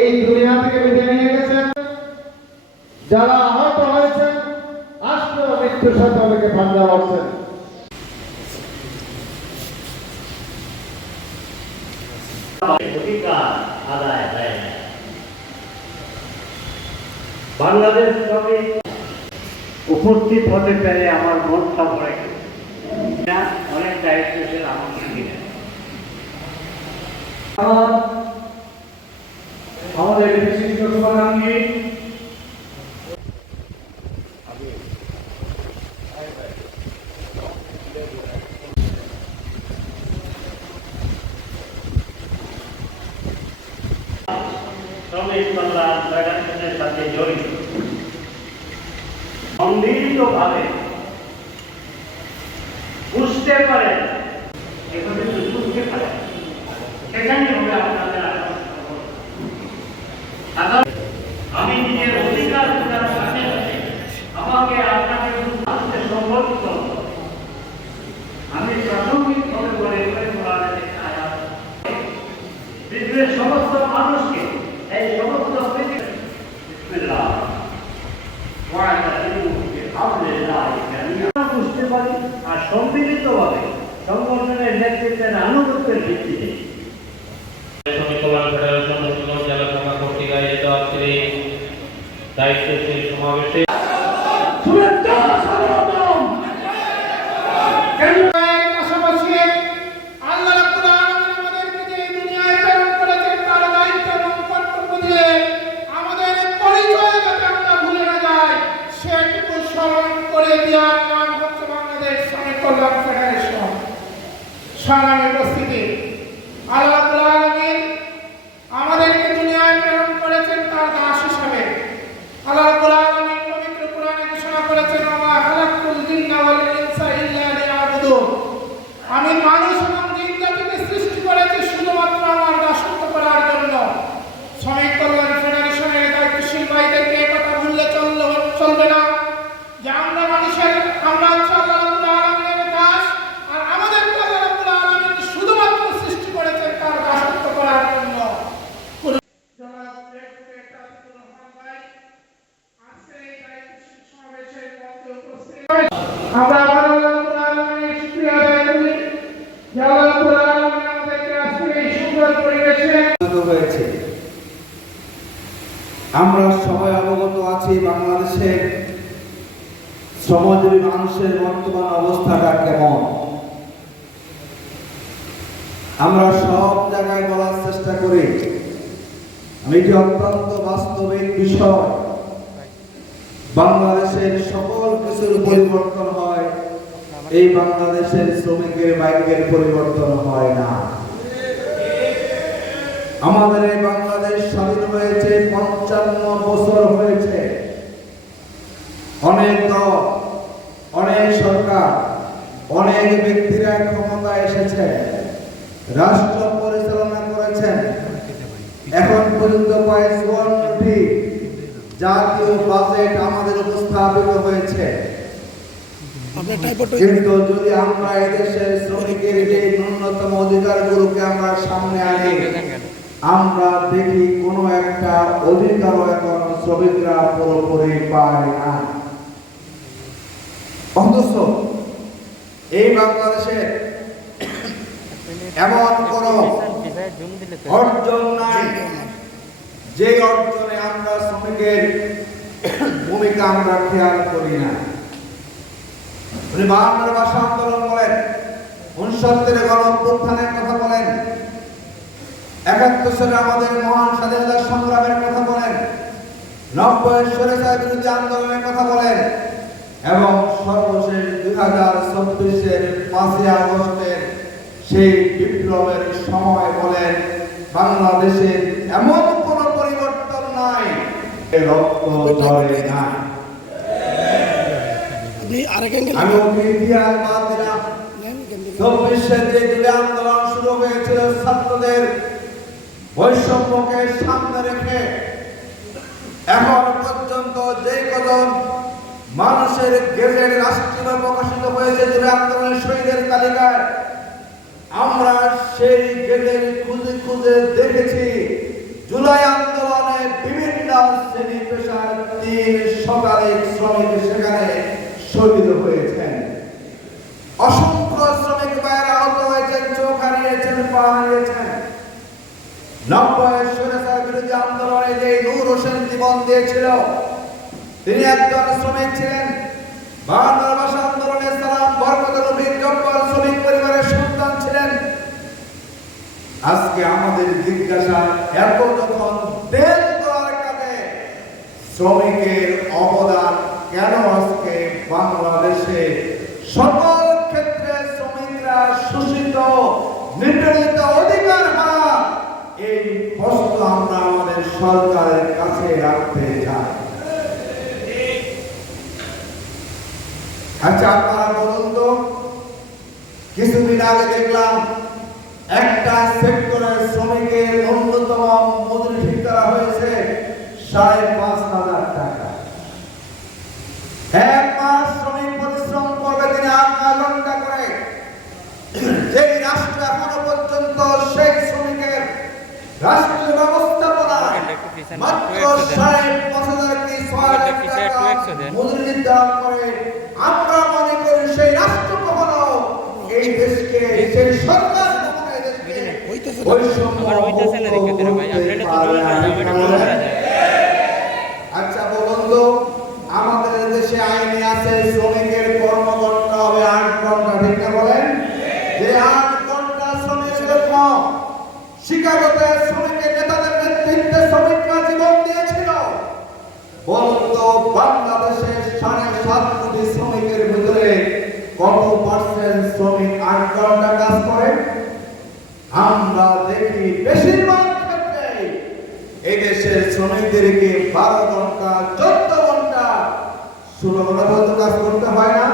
এই দুনিয়া থেকে বিদায় নিয়ে গেছেন। যারা আহত হয়েছেন আসলেও মৃত্যুর সাথে অনেকে পাঞ্জা লড়ছেন। বাংলাদেশ শ্রমিক উপস্থিত হতে পেরে আমার মনটা ভরে গেছে। অনেক দায়িত্বশীল আমার সঙ্গে আমাদের বিশিষ্ট শুভাকাঙ্ক্ষী শ্রমিক কল্যাণ ফেডারেশনের সাথে জড়িত সম্মিলিতভাবে বুঝতে পারে, বুঝতে পারে সেখানে হবে আপনাদের। আমি নিজের অধিকার খোঁজার সাথে সাথে আমাকে আপনাকে বুঝতে সম্বলিত আমি প্রাথমিকভাবে বলে পৃথিবীর সমস্ত মানুষকে এই সমস্ত বুঝতে পারি আর সম্মিলিতভাবে সংগঠনের নেতৃত্বের আনুগত্যের ভিত্তিতে শ্রমিক কল্যাণ ফেডারেশন মুন্সিগঞ্জ জেলা শাখা কর্তৃক আয়োজিত আজকের এই দায়িত্বশীল সমাবেশে সংগ্রামী উপস্থিতি, আল্লাহ রাব্বুল আলামিন আমাদেরকে দুনিয়ায় প্রেরণ করেছেন তার দাস হিসেবে। আল্লাহ রাব্বুল আলামিন পবিত্র কোরআনে ঘোষণা করেছেন, ওয়া খালাকুল জিন্না ওয়াল ইনসা ইল্লা লিয়াবুদুন। আমি মানুষ এবং জিন জাতিকে সৃষ্টি করেছি শুধুমাত্র আমার দাসত্ব করার জন্য। শ্রমিক কল্যাণ ফেডারেশনের দায়িত্বশীল ভাইদেরকে এই কথা ভুললে চলবে না যে আমরা মানুষের আমরা আল্লাহ রাব্বুল আলামিনের দাস, আর আমাদের আল্লাহ রাব্বুল আলামিন শুধুমাত্র সৃষ্টি করেছেন তার দাসত্ব করার জন্য। আমরা আল্লাহ রাব্বুল আলামিনের শুকরিয়া আদায় করি যে আল্লাহ রাব্বুল আলামিন আমাদেরকে আজকে এই সুন্দর পরিবেশে হয়েছে। আমরা সবাই অবগত আছি বাংলাদেশের শ্রমজীবী মানুষের বর্তমান অবস্থাটা কেমন। আমরা সব জায়গায় বলার চেষ্টা করি, এটি অত্যন্ত বাস্তবিক বিষয়। বাংলাদেশের সকল কিছুর পরিবর্তন হয়, এই বাংলাদেশের শ্রমিকের ভাগ্যের পরিবর্তন হয় না। আমাদের এই বাংলাদেশ স্বাধীন হয়েছে 55 বছর হয়েছে। অনেক দল, অনেক সরকার, অনেক ব্যক্তিরা ক্ষমতায় এসেছে, রাষ্ট্র পরিচালনা করেছেন। এখন পর্যন্ত 52টি জাতীয় বাজেট আমাদের উপস্থাপিত হয়েছে। কিন্তু যদি আমরা এদেশের শ্রমিকের যে ন্যূনতম অধিকারগুলোকে আমরা সামনে আনি, আমরা দেখি কোনো একটা অধিকারও এখন শ্রমিকরা পুরোপুরি পায় না। অথচ এই বাংলাদেশে এমন কোন অর্জন নাই যে অর্জনে আমরা শ্রমিকের ভূমিকা আমরা খেয়াল করি না। উনি 52 ভাষা আন্দোলন বলেন, 69 গণঅভ্যুত্থানের কথা বলেন, 71 সালে আমাদের মহান স্বাধীনতা সংগ্রামের কথা বলেন, 90 স্বৈরাচার বিরোধী আন্দোলনের কথা বলেন, এবং সর্বশেষ 2024-এর 5ই আগস্টের সেই বিপ্লবের সময় বলেন বাংলাদেশের এমন কোন পরিবর্তন নাই, রক্ত ঝরে না। আমি ইতিহাস বাদ দিলাম। 24-এ যে জুলাই আন্দোলন শুরু হয়েছিল ছাত্রদের বৈষম্যকে সামনে রেখে, এখন পর্যন্ত যে কজন মানুষের গেজেট রাষ্ট্রীয় প্রকাশিত হয়েছে জুলাই আন্দোলনের শহীদের তালিকায়, আমরা সেই গেজেট খুঁজে খুঁজে দেখেছি জুলাই আন্দোলন 90-এর স্বৈরাচার বিরোধী আন্দোলনে যে নূর হোসেন জীবন দিয়েছিল, তিনি একজন শ্রমিক ছিলেন। 52 ভাষা আন্দোলনে সালাম বরকত রফিক জব্বার শ্রমিক পরিবারের সন্তান ছিলেন। আজকে আমাদের জিজ্ঞাসা, এত যখন দেশ গড়ার কাজে শ্রমিকের অবদান, কেন আজকে বাংলাদেশে সকল ক্ষেত্রে শ্রমিকরা শোষিত, নিপীড়িত, অধিকার হারা? এই প্রশ্ন আমরা আমাদের সরকারের কাছে রাখতে চাই। আচ্ছা, আপনারা বলুন তো, কিছুদিন আগে দেখলাম একটা সেক্টরের শ্রমিকের ন্যূনতম মজুরি ঠিক করা হয়েছে 5,500 টাকা। এক মাস শ্রমিক পরিশ্রম করবে তিনি 8 ঘন্টা করে। যেই রাষ্ট্র এখনো পর্যন্ত সেই শ্রমিকের রাষ্ট্রীয় ব্যবস্থাপনায় মাত্র 5,500 কি 6,000 টাকা মজুরি নির্ধারণ করে, আমরা মনে করি সেই রাষ্ট্র কখনো এই দেশকে, সেই সরকার কখনো এই দেশকে আচ্ছা বলুন তো, আমাদের দেশে আইনে আছে শ্রমিকের কর্মঘণ্টা হবে 8 ঘন্টা, ঠিক না বলেন? যে 8 ঘন্টা শ্রমিকের জন্য শিকাগোতে শ্রমিকের নেতাদের নেতৃত্বে শ্রমিকরা জীবন দিয়েছিল। বলুন তো, বাংলাদেশের 7.5 কোটি শ্রমিকের ভিতরে কত পার্সেন্ট শ্রমিক 8 ঘন্টা কাজ করে? আমরা দেখি বেশিরভাগ ক্ষেত্রে এই দেশের শ্রমিকদেরকে 12 ঘন্টা, 14 ঘন্টা, 16 ঘন্টা পর্যন্ত কাজ করতে হয় না?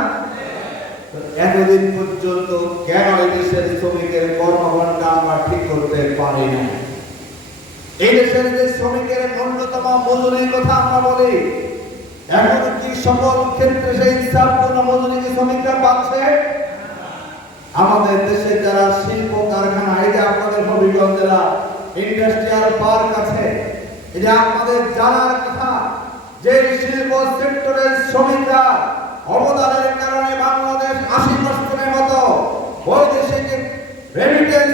এতদিন পর্যন্ত কেন এই দেশের শ্রমিকের কর্মঘণ্টা আমরা ঠিক করতে পারি না? এই দেশের যে শ্রমিকের ন্যূনতম মজুরির কথা আমরা বলি, এখন কি সকল ক্ষেত্রে সেই ইনসাফপূর্ণ মজুরি কি শ্রমিকরা পাচ্ছে? আমাদের দেশে যারা শিল্প কারখানা, এই যে আপনাদের হবিগঞ্জ জেলা ইন্ডাস্ট্রিয়াল পার্ক আছে, এই যে আপনাদের জানার কথা, যে শিল্প সেক্টরের শ্রমিকরা অবদানের কারণে বাংলাদেশ 80% মতো বৈদেশিক রেমিটেন্স